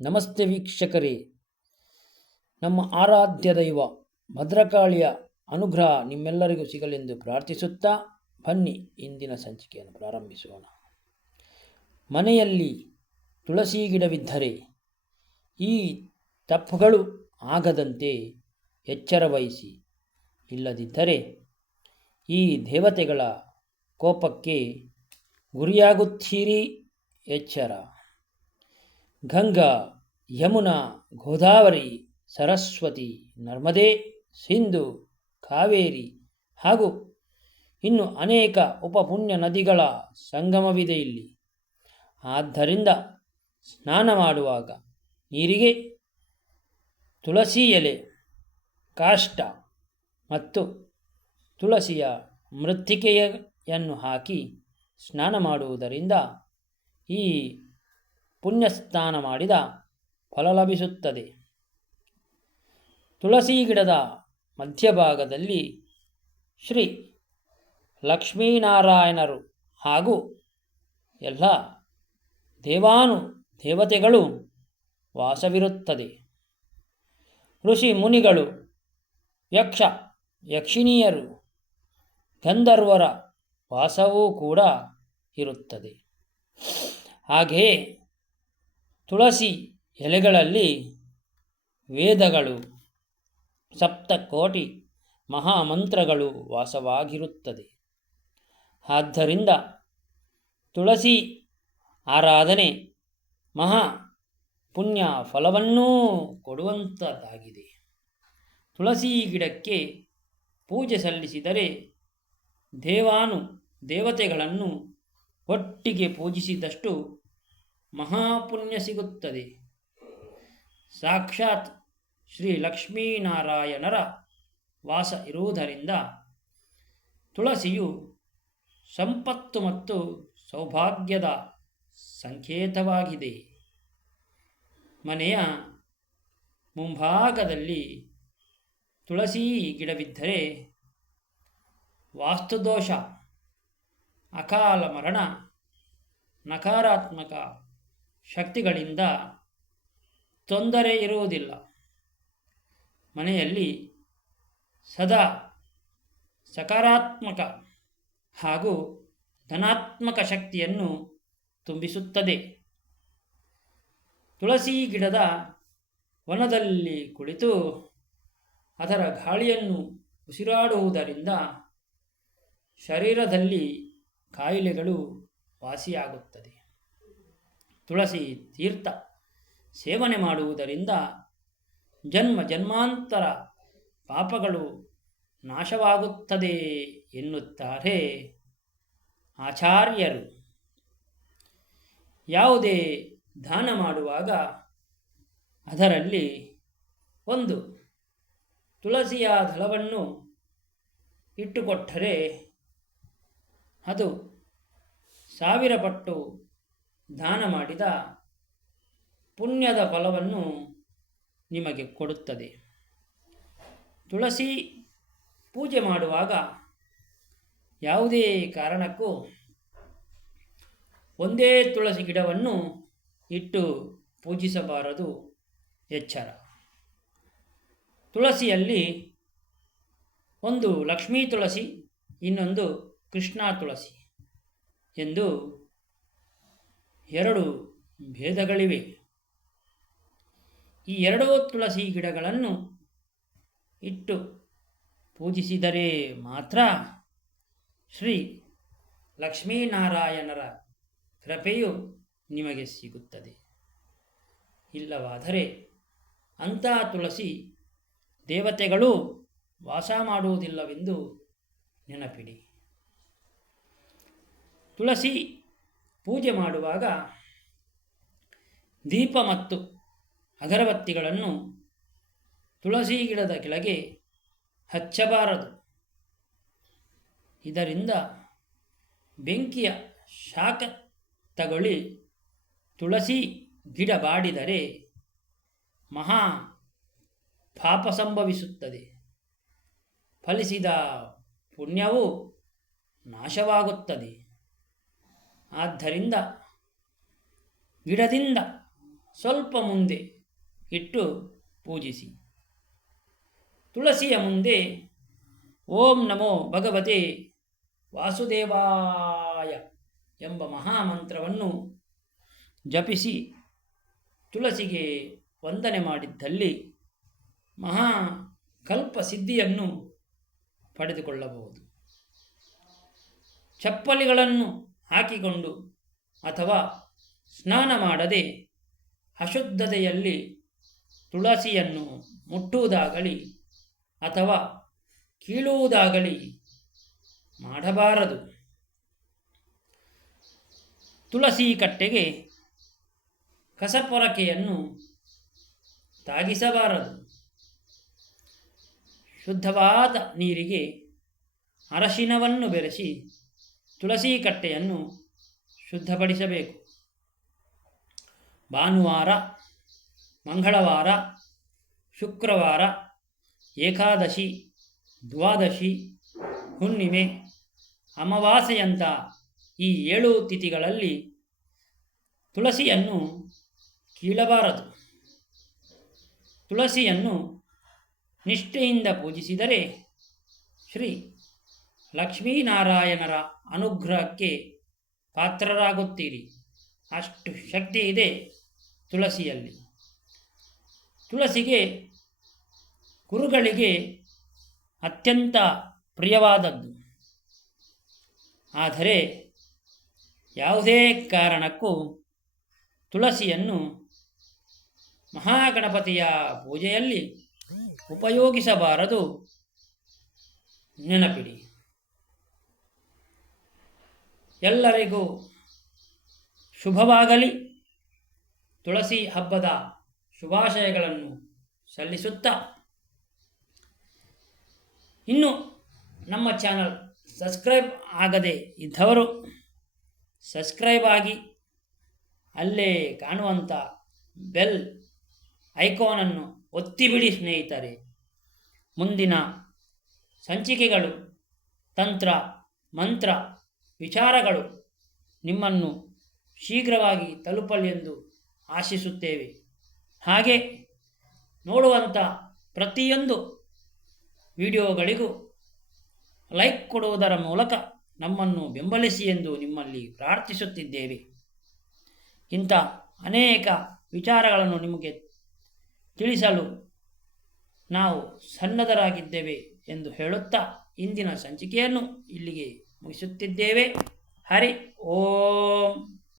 ನಮಸ್ತೆ ವೀಕ್ಷಕರೇ. ನಮ್ಮ ಆರಾಧ್ಯ ದೈವ ಭದ್ರಕಾಳಿಯ ಅನುಗ್ರಹ ನಿಮ್ಮೆಲ್ಲರಿಗೂ ಸಿಗಲೆಂದು ಪ್ರಾರ್ಥಿಸುತ್ತಾ ಬನ್ನಿ ಇಂದಿನ ಸಂಚಿಕೆಯನ್ನು ಪ್ರಾರಂಭಿಸೋಣ. ಮನೆಯಲ್ಲಿ ತುಳಸಿ ಗಿಡವಿದ್ದರೆ ಈ ತಪ್ಪುಗಳು ಆಗದಂತೆ ಎಚ್ಚರ ವಹಿಸಿ, ಇಲ್ಲದಿದ್ದರೆ ಈ ದೇವತೆಗಳ ಕೋಪಕ್ಕೆ ಗುರಿಯಾಗುತ್ತೀರಿ. ಎಚ್ಚರ. ಗಂಗಾ, ಯಮುನಾ, ಗೋದಾವರಿ, ಸರಸ್ವತಿ, ನರ್ಮದೆ, ಸಿಂಧು, ಕಾವೇರಿ ಹಾಗೂ ಇನ್ನು ಅನೇಕ ಉಪಪುಣ್ಯ ನದಿಗಳ ಸಂಗಮವಿದೆ ಇಲ್ಲಿ. ಆದ್ದರಿಂದ ಸ್ನಾನ ಮಾಡುವಾಗ ನೀರಿಗೆ ತುಳಸಿ ಎಲೆ, ಕಾಷ್ಟ ಮತ್ತು ತುಳಸಿಯ ಮೃತ್ತಿಕೆಯನ್ನು ಹಾಕಿ ಸ್ನಾನ ಮಾಡುವುದರಿಂದ ಈ ಪುಣ್ಯಸ್ನಾನ ಮಾಡಿದ ಫಲ ಲಭಿಸುತ್ತದೆ. ತುಳಸಿ ಗಿಡದ ಮಧ್ಯಭಾಗದಲ್ಲಿ ಶ್ರೀ ಲಕ್ಷ್ಮೀನಾರಾಯಣರು ಹಾಗೂ ಎಲ್ಲ ದೇವತೆಗಳು ವಾಸವಿರುತ್ತದೆ. ಋಷಿ ಮುನಿಗಳು, ಯಕ್ಷ ಯಕ್ಷಿಣಿಯರು, ಗಂಧರ್ವರ ವಾಸವೂ ಕೂಡ ಇರುತ್ತದೆ. ಹಾಗೆಯೇ ತುಳಸಿ ಎಲೆಗಳಲ್ಲಿ ವೇದಗಳು, ಸಪ್ತಕೋಟಿ ಮಹಾಮಂತ್ರಗಳು ವಾಸವಾಗಿರುತ್ತದೆ. ಆದ್ದರಿಂದ ತುಳಸಿ ಆರಾಧನೆ ಮಹಾ ಪುಣ್ಯ ಫಲವನ್ನೂ ಕೊಡುವಂಥದ್ದಾಗಿದೆ. ತುಳಸಿ ಗಿಡಕ್ಕೆ ಪೂಜೆ ಸಲ್ಲಿಸಿದರೆ ದೇವತೆಗಳನ್ನು ಒಟ್ಟಿಗೆ ಪೂಜಿಸಿದಷ್ಟು ಮಹಾಪುಣ್ಯ ಸಿಗುತ್ತದೆ. ಸಾಕ್ಷಾತ್ ಶ್ರೀ ಲಕ್ಷ್ಮೀನಾರಾಯಣರ ವಾಸ ಇರುವುದರಿಂದ ತುಳಸಿಯು ಸಂಪತ್ತು ಮತ್ತು ಸೌಭಾಗ್ಯದ ಸಂಕೇತವಾಗಿದೆ. ಮನೆಯ ಮುಂಭಾಗದಲ್ಲಿ ತುಳಸಿ ಗಿಡವಿದ್ದರೆ ವಾಸ್ತುದೋಷ, ಅಕಾಲ ಮರಣ, ನಕಾರಾತ್ಮಕ ಶಕ್ತಿಗಳಿಂದ ತೊಂದರೆ ಇರುವುದಿಲ್ಲ. ಮನೆಯಲ್ಲಿ ಸದಾ ಸಕಾರಾತ್ಮಕ ಹಾಗೂ ಧನಾತ್ಮಕ ಶಕ್ತಿಯನ್ನು ತುಂಬಿಸುತ್ತದೆ. ತುಳಸಿ ಗಿಡದ ವನದಲ್ಲಿ ಕುಳಿತು ಅದರ ಗಾಳಿಯನ್ನು ಉಸಿರಾಡುವುದರಿಂದ ಶರೀರದಲ್ಲಿ ಕಾಯಿಲೆಗಳು ವಾಸಿಯಾಗುತ್ತದೆ. ತುಳಸಿ ತೀರ್ಥ ಸೇವನೆ ಮಾಡುವುದರಿಂದ ಜನ್ಮಾಂತರ ಪಾಪಗಳು ನಾಶವಾಗುತ್ತದೆ ಎನ್ನುತ್ತಾರೆ ಆಚಾರ್ಯರು. ಯಾವುದೇ ದಾನ ಮಾಡುವಾಗ ಅದರಲ್ಲಿ ಒಂದು ತುಳಸಿಯ ದಳವನ್ನು ಇಟ್ಟುಕೊಟ್ಟರೆ ಅದು 1000 ಪಟ್ಟು ದಾನ ಮಾಡಿದ ಪುಣ್ಯದ ಫಲವನ್ನು ನಿಮಗೆ ಕೊಡುತ್ತದೆ. ತುಳಸಿ ಪೂಜೆ ಮಾಡುವಾಗ ಯಾವುದೇ ಕಾರಣಕ್ಕೂ ಒಂದೇ ತುಳಸಿ ಗಿಡವನ್ನು ಇಟ್ಟು ಪೂಜಿಸಬಾರದು. ಎಚ್ಚರ. ತುಳಸಿಯಲ್ಲಿ ಒಂದು ಲಕ್ಷ್ಮೀ ತುಳಸಿ, ಇನ್ನೊಂದು ಕೃಷ್ಣ ತುಳಸಿ ಎಂದು 2 ಭೇದಗಳಿವೆ. ಈ 2 ತುಳಸಿ ಗಿಡಗಳನ್ನು ಇಟ್ಟು ಪೂಜಿಸಿದರೆ ಮಾತ್ರ ಶ್ರೀ ಲಕ್ಷ್ಮೀನಾರಾಯಣರ ಕೃಪೆಯು ನಿಮಗೆ ಸಿಗುತ್ತದೆ. ಇಲ್ಲವಾದರೆ ಅಂಥ ತುಳಸಿ ದೇವತೆಗಳು ವಾಸ ಮಾಡುವುದಿಲ್ಲವೆಂದು ನೆನಪಿಡಿ. ತುಳಸಿ ಪೂಜೆ ಮಾಡುವಾಗ ದೀಪ ಮತ್ತು ಅಗರಬತ್ತಿಗಳನ್ನು ತುಳಸಿ ಗಿಡದ ಕೆಳಗೆ ಹಚ್ಚಬಾರದು. ಇದರಿಂದ ಬೆಂಕಿಯ ಶಾಖ ತಗುಲಿ ತುಳಸಿ ಗಿಡ ಬಾಡಿದರೆ ಮಹಾ ಪಾಪ ಸಂಭವಿಸುತ್ತದೆ. ಫಲಿಸಿದ ಪುಣ್ಯವು ನಾಶವಾಗುತ್ತದೆ. ಆದ್ದರಿಂದ ಗಿಡದಿಂದ ಸ್ವಲ್ಪ ಮುಂದೆ ಇಟ್ಟು ಪೂಜಿಸಿ. ತುಳಸಿಯ ಮುಂದೆ ಓಂ ನಮೋ ಭಗವತೆ ವಾಸುದೇವಾಯ ಎಂಬ ಮಹಾಮಂತ್ರವನ್ನು ಜಪಿಸಿ ತುಳಸಿಗೆ ವಂದನೆ ಮಾಡಿದ್ದಲ್ಲಿ ಮಹಾಕಲ್ಪ ಸಿದ್ಧಿಯನ್ನು ಪಡೆದುಕೊಳ್ಳಬಹುದು. ಚಪ್ಪಲಿಗಳನ್ನು ಹಾಕಿಕೊಂಡು ಅಥವಾ ಸ್ನಾನ ಮಾಡದೆ ಅಶುದ್ಧತೆಯಲ್ಲಿ ತುಳಸಿಯನ್ನು ಮುಟ್ಟುವುದಾಗಲಿ ಅಥವಾ ಕೀಳುವುದಾಗಲಿ ಮಾಡಬಾರದು. ತುಳಸಿ ಕಟ್ಟೆಗೆ ಕಸಪೊರಕೆಯನ್ನು ತಾಗಿಸಬಾರದು. ಶುದ್ಧವಾದ ನೀರಿಗೆ ಅರಶಿನವನ್ನು ಬೆರೆಸಿ ತುಳಸಿ ಕಟ್ಟೆಯನ್ನು ಶುದ್ಧಪಡಿಸಬೇಕು. ಭಾನುವಾರ, ಮಂಗಳವಾರ, ಶುಕ್ರವಾರ, ಏಕಾದಶಿ, ದ್ವಾದಶಿ, ಹುಣ್ಣಿಮೆ, ಅಮಾವಾಸ್ಯೆಯಂಥ ಈ 7 ತಿಥಿಗಳಲ್ಲಿ ತುಳಸಿಯನ್ನು ಕೀಳಬಾರದು. ತುಳಸಿಯನ್ನು ನಿಷ್ಠೆಯಿಂದ ಪೂಜಿಸಿದರೆ ಶ್ರೀ ಲಕ್ಷ್ಮೀನಾರಾಯಣರ ಅನುಗ್ರಹಕ್ಕೆ ಪಾತ್ರರಾಗುತ್ತೀರಿ. ಅಷ್ಟು ಶಕ್ತಿ ಇದೆ ತುಳಸಿಯಲ್ಲಿ. ತುಳಸಿಗೆ ಕುರುಗಳಿಗೆ ಅತ್ಯಂತ ಪ್ರಿಯವಾದದ್ದು. ಆದರೆ ಯಾವುದೇ ಕಾರಣಕ್ಕೂ ತುಳಸಿಯನ್ನು ಮಹಾಗಣಪತಿಯ ಪೂಜೆಯಲ್ಲಿ ಉಪಯೋಗಿಸಬಾರದು, ನೆನಪಿಡಿ. ಎಲ್ಲರಿಗೂ ಶುಭವಾಗಲಿ. ತುಳಸಿ ಹಬ್ಬದ ಶುಭಾಶಯಗಳನ್ನು ಸಲ್ಲಿಸುತ್ತಾ, ಇನ್ನು ನಮ್ಮ ಚಾನಲ್ ಸಬ್ಸ್ಕ್ರೈಬ್ ಆಗದೆ ಇದ್ದವರು ಸಬ್ಸ್ಕ್ರೈಬ್ ಆಗಿ, ಅಲ್ಲೇ ಕಾಣುವಂಥ ಬೆಲ್ ಐಕಾನನ್ನು ಒತ್ತಿಬಿಡಿ ಸ್ನೇಹಿತರೆ. ಮುಂದಿನ ಸಂಚಿಕೆಗಳು, ತಂತ್ರ ಮಂತ್ರ ವಿಚಾರಗಳು ನಿಮ್ಮನ್ನು ಶೀಘ್ರವಾಗಿ ತಲುಪಲಿ ಎಂದು ಆಶಿಸುತ್ತೇವೆ. ಹಾಗೆ ನೋಡುವಂಥ ಪ್ರತಿಯೊಂದು ವಿಡಿಯೋಗಳಿಗೂ ಲೈಕ್ ಕೊಡುವುದರ ಮೂಲಕ ನಮ್ಮನ್ನು ಬೆಂಬಲಿಸಿ ಎಂದು ನಿಮ್ಮಲ್ಲಿ ಪ್ರಾರ್ಥಿಸುತ್ತಿದ್ದೇವೆ. ಇಂಥ ಅನೇಕ ವಿಚಾರಗಳನ್ನು ನಿಮಗೆ ತಿಳಿಸಲು ನಾವು ಸನ್ನದ್ಧರಾಗಿದ್ದೇವೆ ಎಂದು ಹೇಳುತ್ತಾ ಇಂದಿನ ಸಂಚಿಕೆಯನ್ನು ಇಲ್ಲಿಗೆ ಮುಗಿಸುತ್ತಿದ್ದೇವೆ. ಹರಿ ಓಂ.